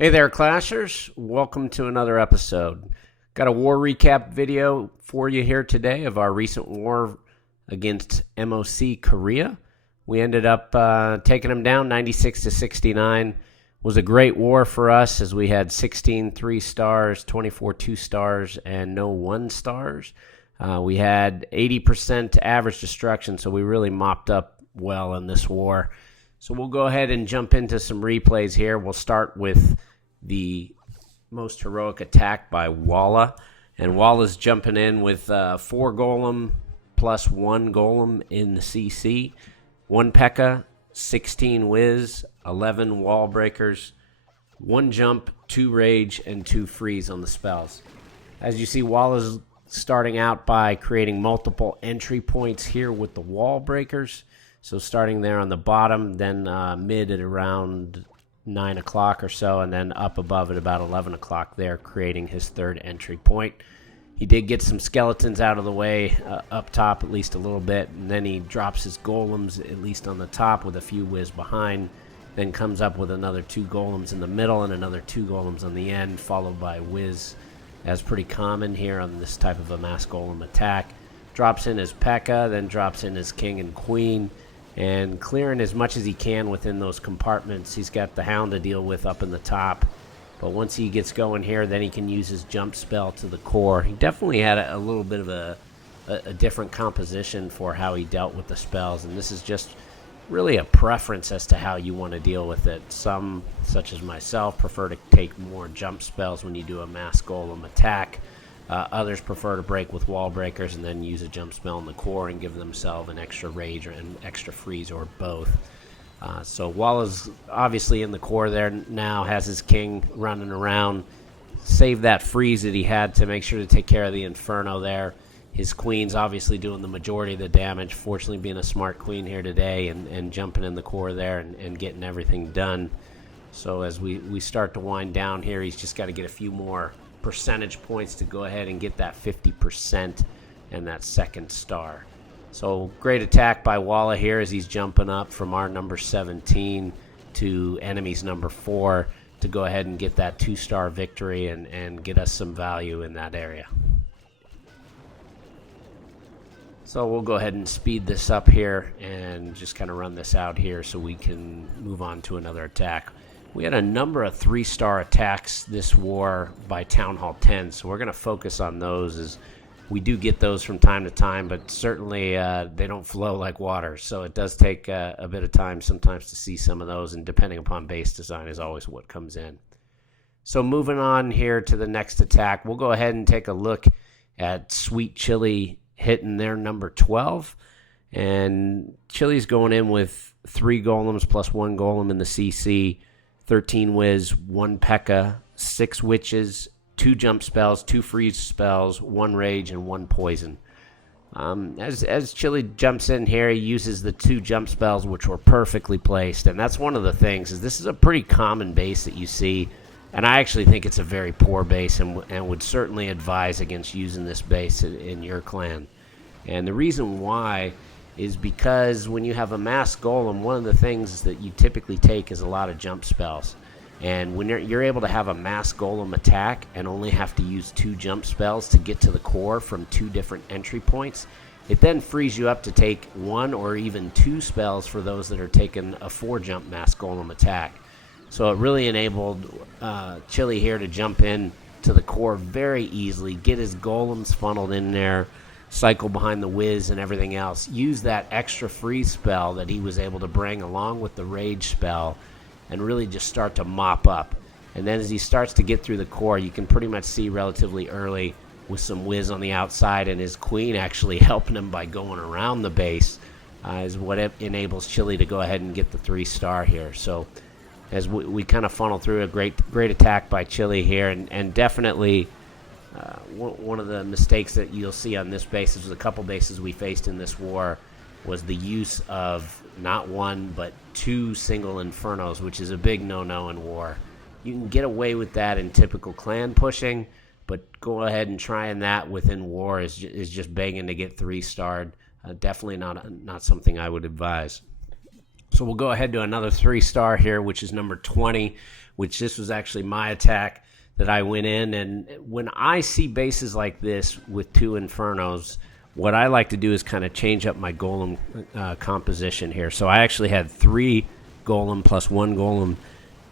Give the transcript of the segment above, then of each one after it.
Hey there, Clashers. Welcome to another episode. Got a war recap video for you here today of our recent war against MoC Korea. We ended up taking them down 96 to 69. It was a great war for us as we had 16 3-stars, 24 2-stars, and no 1-stars. We had 80% average destruction, so we really mopped up well in this war. So we'll go ahead and jump into some replays here. We'll start with the most heroic attack by Walla. And Walla's jumping in with 4 golem plus 1 golem in the CC, 1 P.E.K.K.A., 16 whiz, 11 wall breakers, 1 jump, 2 rage, and 2 freeze on the spells. As you see, Walla's starting out by creating multiple entry points here with the wall breakers. So starting there on the bottom, then mid at around 9 o'clock or so, and then up above at about 11 o'clock there, creating his third entry point. He did get some skeletons out of the way up top, at least a little bit, and then he drops his golems, at least on the top, with a few whiz behind, then comes up with another 2 golems in the middle and another 2 golems on the end, followed by whiz, as pretty common here on this type of a mass golem attack. Drops in his P.E.K.K.A., then drops in his king and queen, and clearing as much as he can within those compartments. He's got the hound to deal with up in the top, but once he gets going here, then he can use his jump spell to the core. He definitely had a little bit of a different composition for how he dealt with the spells, and this is just really a preference as to how you want to deal with it. Some, such as myself, prefer to take more jump spells when you do a mass golem attack. Others prefer to break with wall breakers and then use a jump spell in the core and give themselves an extra rage or an extra freeze or both. So Walla's obviously in the core there now, has his king running around. Save that freeze that he had to make sure to take care of the Inferno there. His queen's obviously doing the majority of the damage, fortunately being a smart queen here today and jumping in the core there and getting everything done. So as we start to wind down here, he's just got to get a few more percentage points to go ahead and get that 50% and that 2nd star. So great attack by Walla here as he's jumping up from our number 17 to enemy's number 4 to go ahead and get that 2-star victory and get us some value in that area. So we'll go ahead and speed this up here and just kind of run this out here so we can move on to another attack. We had a number of 3-star attacks this war by Town Hall 10, so we're going to focus on those as we do get those from time to time, but certainly they don't flow like water, so it does take a bit of time sometimes to see some of those, and depending upon base design is always what comes in. So moving on here to the next attack, we'll go ahead and take a look at Sweet Chili hitting their number 12, and Chili's going in with 3 golems plus 1 golem in the CC, 13 whiz, 1 P.E.K.K.A., 6 witches, 2 jump spells, 2 freeze spells, 1 rage, and 1 poison. As Chili jumps in here, he uses the 2 jump spells, which were perfectly placed, and that's one of the things, is this is a pretty common base that you see, and I actually think it's a very poor base and would certainly advise against using this base in your clan. And the reason why is because when you have a mass golem, one of the things that you typically take is a lot of jump spells. And when you're able to have a mass golem attack and only have to use 2 jump spells to get to the core from 2 different entry points, it then frees you up to take 1 or even 2 spells for those that are taking a 4 jump mass golem attack. So it really enabled Chili here to jump in to the core very easily, get his golems funneled in there, cycle behind the whiz and everything else, use that extra freeze spell that he was able to bring along with the rage spell and really just start to mop up. And then as he starts to get through the core, you can pretty much see relatively early with some whiz on the outside and his queen actually helping him by going around the base is what enables Chili to go ahead and get the 3-star here. So as we kind of funnel through a great attack by Chili here, and definitely one of the mistakes that you'll see on this base, is a couple bases we faced in this war, was the use of not 1 but 2 single Infernos, which is a big no-no in war. You can get away with that in typical clan pushing, but go ahead and trying that within war is just begging to get 3-starred. Definitely not something I would advise. So we'll go ahead to another 3-star here, which is number 20, which this was actually my attack that I went in. And when I see bases like this with 2 Infernos, what I like to do is kind of change up my golem composition here. So I actually had 3 golem plus 1 golem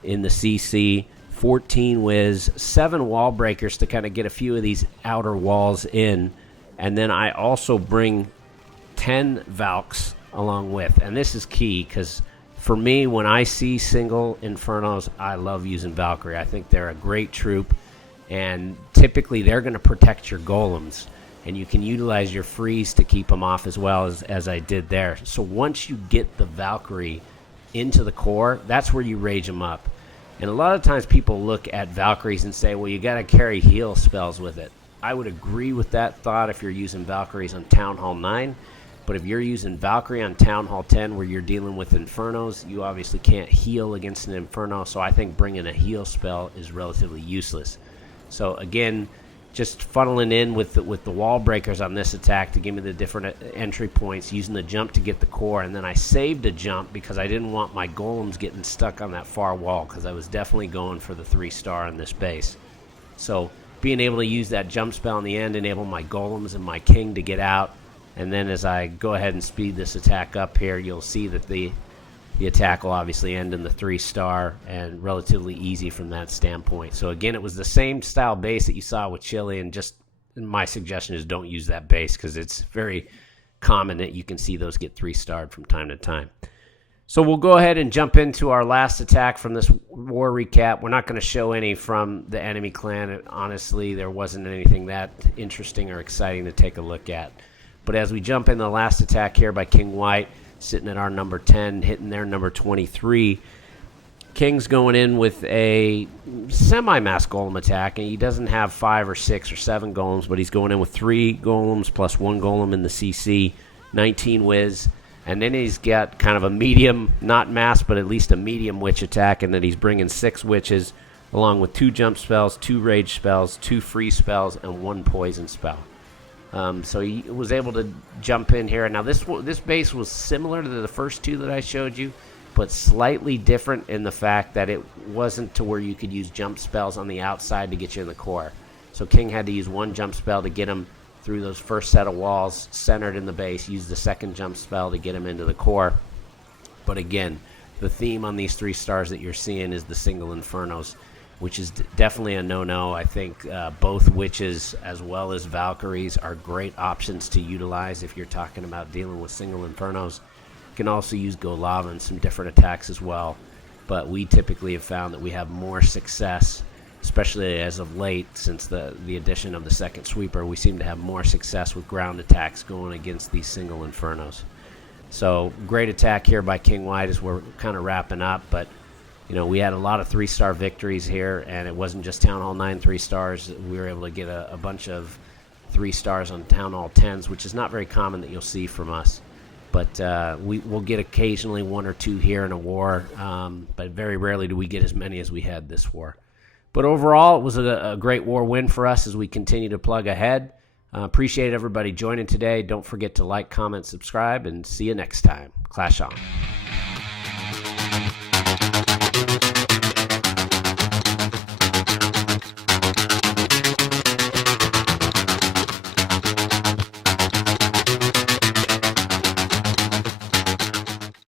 in the CC, 14 whiz, 7 wall breakers to kind of get a few of these outer walls in. And then I also bring 10 Valks along with. And this is key because for me, when I see single Infernos, I love using Valkyrie. I think they're a great troop, and typically they're going to protect your golems, and you can utilize your freeze to keep them off as well as I did there. So once you get the Valkyrie into the core, that's where you rage them up. And a lot of times people look at Valkyries and say, well, you got to carry heal spells with it. I would agree with that thought if you're using Valkyries on Town Hall 9. But if you're using Valkyrie on Town Hall 10 where you're dealing with Infernos, you obviously can't heal against an Inferno. So I think bringing a heal spell is relatively useless. So again, just funneling in with the wall breakers on this attack to give me the different entry points, using the jump to get the core. And then I saved a jump because I didn't want my golems getting stuck on that far wall because I was definitely going for the 3-star on this base. So being able to use that jump spell in the end, enable my golems and my king to get out. And then as I go ahead and speed this attack up here, you'll see that the attack will obviously end in the 3-star and relatively easy from that standpoint. So again, it was the same style base that you saw with Chile, and just my suggestion is don't use that base because it's very common that you can see those get 3-starred from time to time. So we'll go ahead and jump into our last attack from this war recap. We're not going to show any from the enemy clan. Honestly, there wasn't anything that interesting or exciting to take a look at. But as we jump in the last attack here by King White, sitting at our number 10, hitting their number 23, King's going in with a semi-mass golem attack, and he doesn't have 5 or 6 or 7 golems, but he's going in with 3 golems plus 1 golem in the CC, 19 whiz, and then he's got kind of a medium, not mass, but at least a medium witch attack, and then he's bringing 6 witches along with 2 jump spells, 2 rage spells, 2 free spells, and 1 poison spell. So he was able to jump in here. Now this base was similar to the first 2 that I showed you, but slightly different in the fact that it wasn't to where you could use jump spells on the outside to get you in the core. So King had to use 1 jump spell to get him through those first set of walls centered in the base, use the 2nd jump spell to get him into the core. But again, the theme on these 3 stars that you're seeing is the single Infernos, which is definitely a no-no. I think both witches as well as Valkyries are great options to utilize if you're talking about dealing with single Infernos. You can also use Golava and some different attacks as well, but we typically have found that we have more success, especially as of late since the addition of the 2nd sweeper. We seem to have more success with ground attacks going against these single Infernos. So great attack here by King White as we're kind of wrapping up, but you know, we had a lot of 3-star victories here, and it wasn't just Town Hall 9 3-stars. We were able to get a bunch of 3-stars on Town Hall 10s, which is not very common that you'll see from us. But we'll get occasionally 1 or 2 here in a war, but very rarely do we get as many as we had this war. But overall, it was a great war win for us as we continue to plug ahead. Appreciate everybody joining today. Don't forget to like, comment, subscribe, and see you next time. Clash on.